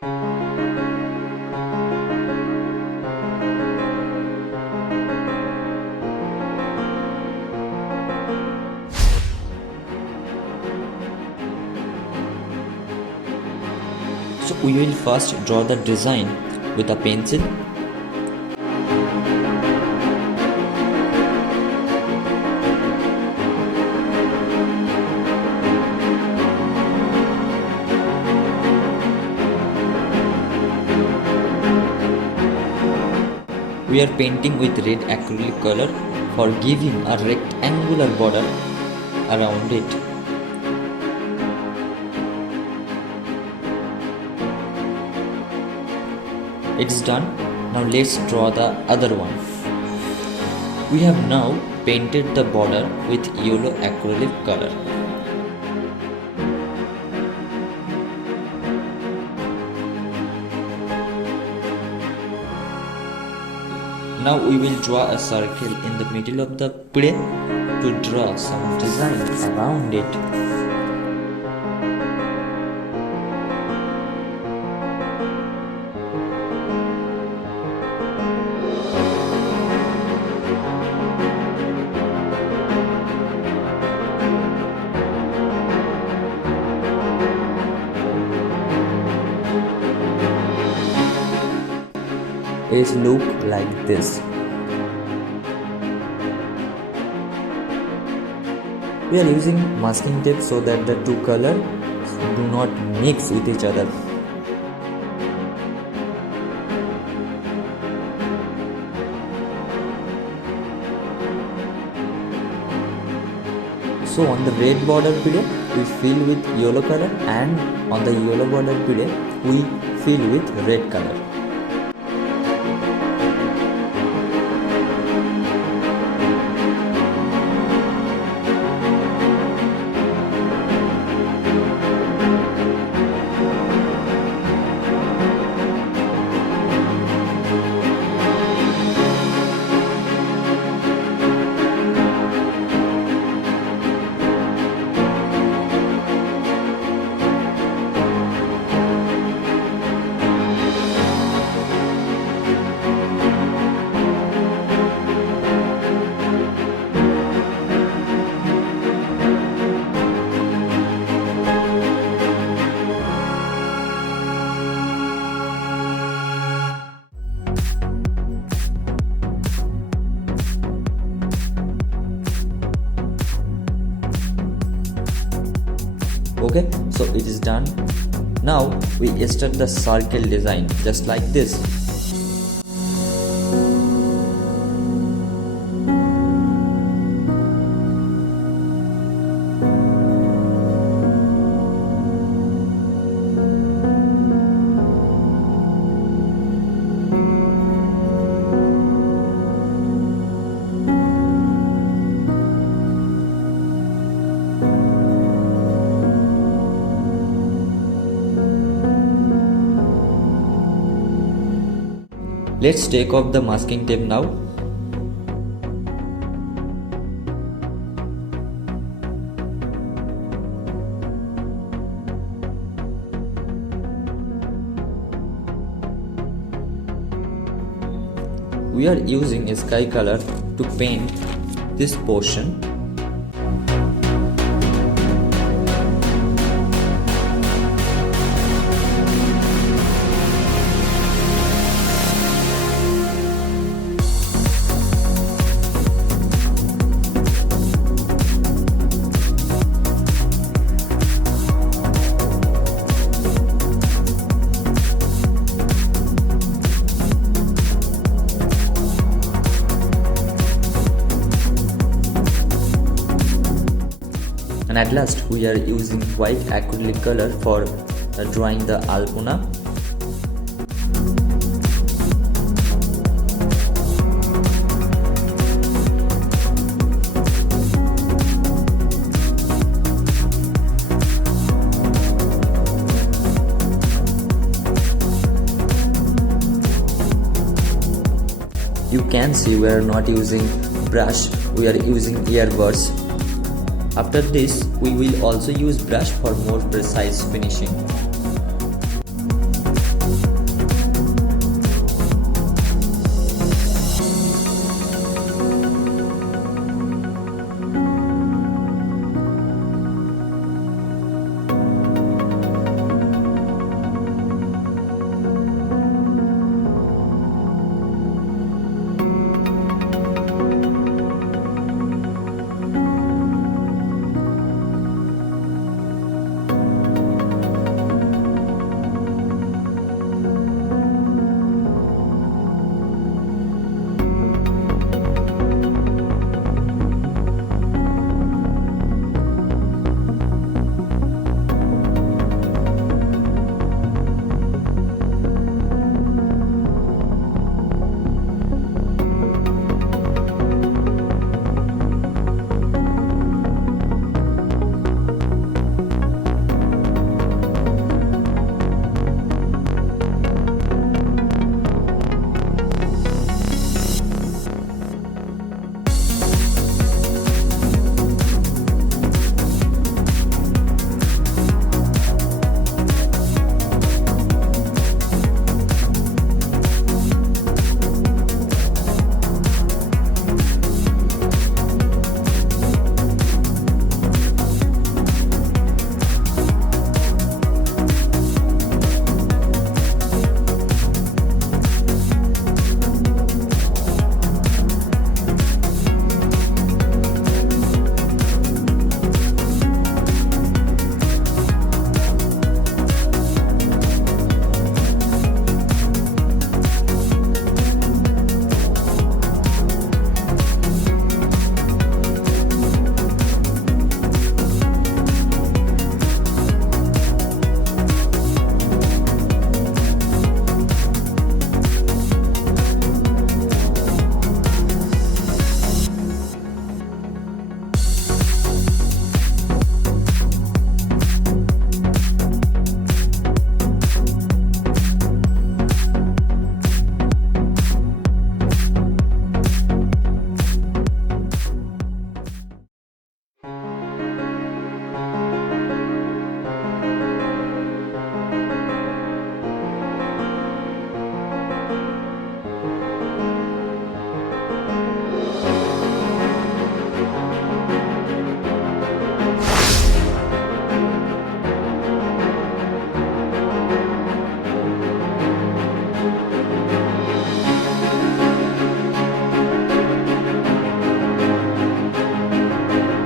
So we will first draw the design with a pencil. We are painting with red acrylic color for giving a rectangular border around it. It's done. Now let's draw the other one. We have now painted the border with yellow acrylic color. Now we will draw a circle in the middle of the plate to draw some design around it. It look like this. We are using masking tape so that the two colors do not mix with each other. So on the red border period we fill with yellow color, and on the yellow border period we fill with red color. Okay, so it is done. Now we start the circle design just like this. Let's take off the masking tape now. We are using a sky color to paint this portion. And at last we are using white acrylic color for drawing the alpuna. You can see we are not using brush, we are using earbuds. After this, we will also use brush for more precise finishing.